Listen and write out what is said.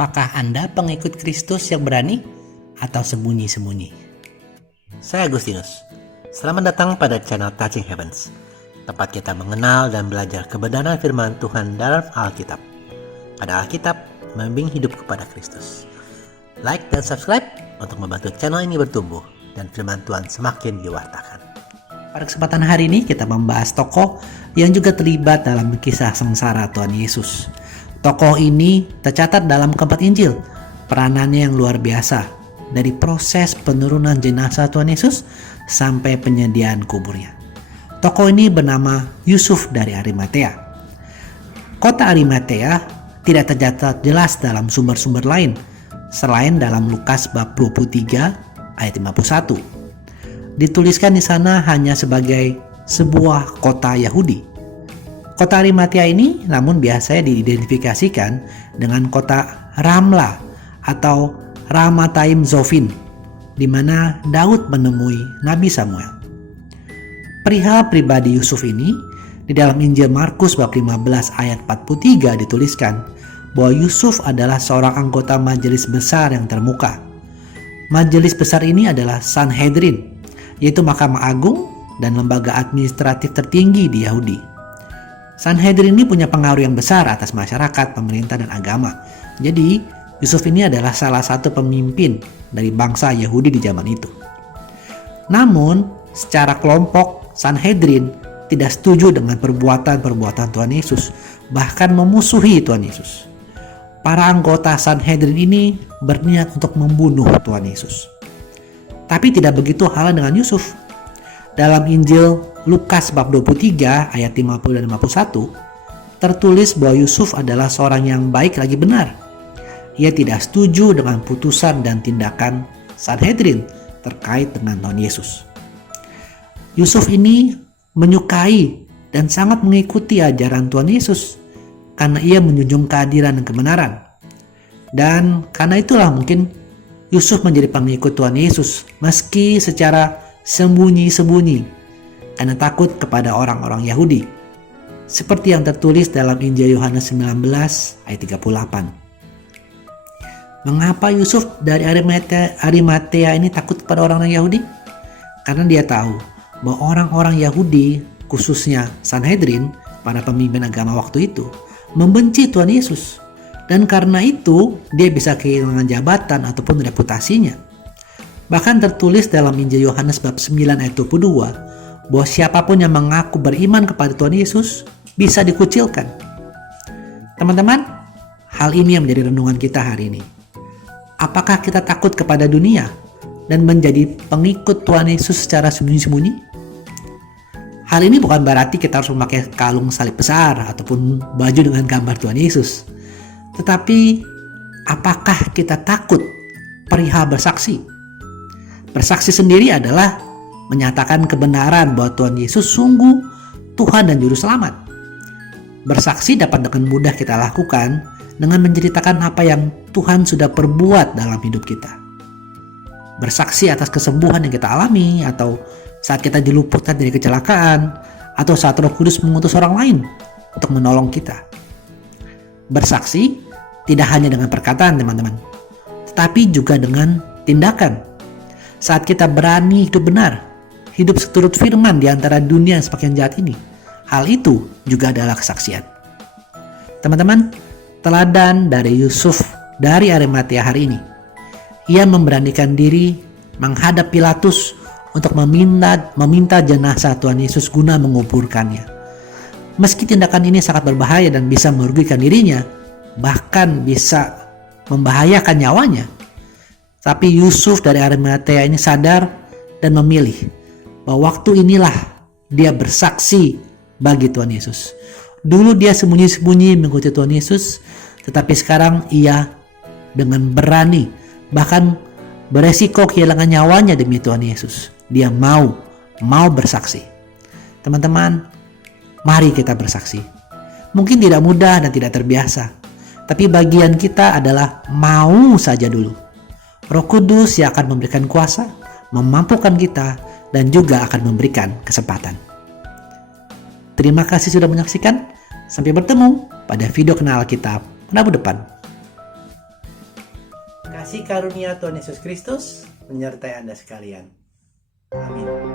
Apakah Anda pengikut Kristus yang berani atau sembunyi-sembunyi? Saya Agustinus. Selamat datang pada channel Touching Heavens, tempat kita mengenal dan belajar kebenaran firman Tuhan dalam Alkitab. Pada Alkitab, membimbing hidup kepada Kristus. Like dan subscribe untuk membantu channel ini bertumbuh dan firman Tuhan semakin diwartakan. Pada kesempatan hari ini kita membahas tokoh yang juga terlibat dalam kisah sengsara Tuhan Yesus. Tokoh ini tercatat dalam keempat Injil. Peranannya yang luar biasa, dari proses penurunan jenazah Tuhan Yesus sampai penyediaan kuburnya. Tokoh ini bernama Yusuf dari Arimatea. Kota Arimatea tidak tercatat jelas dalam sumber-sumber lain selain dalam Lukas bab 23 ayat 51. Dituliskan di sana hanya sebagai sebuah kota Yahudi. Kota Arimatea ini namun biasanya diidentifikasikan dengan kota Ramla atau Ramataim Zofim, di mana Daud menemui Nabi Samuel. Perihal pribadi Yusuf ini, di dalam Injil Markus bab 15 ayat 43 dituliskan bahwa Yusuf adalah seorang anggota majelis besar yang termuka. Majelis besar ini adalah Sanhedrin, yaitu Mahkamah Agung dan lembaga administratif tertinggi di Yahudi. Sanhedrin ini punya pengaruh yang besar atas masyarakat, pemerintah, dan agama. Jadi, Yusuf ini adalah salah satu pemimpin dari bangsa Yahudi di zaman itu. Namun, secara kelompok, Sanhedrin tidak setuju dengan perbuatan-perbuatan Tuhan Yesus, bahkan memusuhi Tuhan Yesus. Para anggota Sanhedrin ini berniat untuk membunuh Tuhan Yesus. Tapi tidak begitu halnya dengan Yusuf. Dalam Injil Lukas bab 23 ayat 50 dan 51 tertulis bahwa Yusuf adalah seorang yang baik lagi benar. Ia tidak setuju dengan putusan dan tindakan Sanhedrin terkait dengan Tuhan Yesus. Yusuf ini menyukai dan sangat mengikuti ajaran Tuhan Yesus karena ia menjunjung keadilan dan kebenaran. Dan karena itulah mungkin Yusuf menjadi pengikut Tuhan Yesus meski secara sembunyi-sembunyi karena takut kepada orang-orang Yahudi, seperti yang tertulis dalam Injil Yohanes 19 ayat 38. Mengapa Yusuf dari Arimatea ini takut kepada orang-orang Yahudi? Karena dia tahu bahwa orang-orang Yahudi, khususnya Sanhedrin, para pemimpin agama waktu itu, membenci Tuhan Yesus. Dan karena itu, dia bisa kehilangan jabatan ataupun reputasinya. Bahkan tertulis dalam Injil Yohanes bab 9 ayat 22, bahwa siapapun yang mengaku beriman kepada Tuhan Yesus bisa dikucilkan. Teman-teman, hal ini yang menjadi renungan kita hari ini. Apakah kita takut kepada dunia dan menjadi pengikut Tuhan Yesus secara sembunyi-sembunyi? Hal ini bukan berarti kita harus memakai kalung salib besar ataupun baju dengan gambar Tuhan Yesus. Tetapi, apakah kita takut perihal bersaksi? Bersaksi sendiri adalah menyatakan kebenaran bahwa Tuhan Yesus sungguh Tuhan dan Juru Selamat. Bersaksi dapat dengan mudah kita lakukan dengan menceritakan apa yang Tuhan sudah perbuat dalam hidup kita. Bersaksi atas kesembuhan yang kita alami, atau saat kita diluputkan dari kecelakaan, atau saat Roh Kudus mengutus orang lain untuk menolong kita. Bersaksi tidak hanya dengan perkataan, teman-teman, tetapi juga dengan tindakan. Saat kita berani hidup benar, hidup seturut firman di antara dunia yang semakin jahat ini, hal itu juga adalah kesaksian. Teman-teman, teladan dari Yusuf dari Arimatea hari ini. Ia memberanikan diri menghadap Pilatus untuk meminta jenazah Tuhan Yesus guna menguburkannya. Meski tindakan ini sangat berbahaya dan bisa merugikan dirinya, bahkan bisa membahayakan nyawanya, tapi Yusuf dari Arimatea ini sadar dan memilih bahwa waktu inilah dia bersaksi bagi Tuhan Yesus. Dulu dia sembunyi-sembunyi mengikuti Tuhan Yesus, tetapi sekarang ia dengan berani, bahkan beresiko kehilangan nyawanya demi Tuhan Yesus. Dia mau bersaksi. Teman-teman, mari kita bersaksi. Mungkin tidak mudah dan tidak terbiasa, tapi bagian kita adalah mau saja dulu. Roh Kudus yang akan memberikan kuasa, memampukan kita, dan juga akan memberikan kesempatan. Terima kasih sudah menyaksikan. Sampai bertemu pada video kenal Alkitab Rabu depan. Kasih karunia Tuhan Yesus Kristus menyertai Anda sekalian. Amin.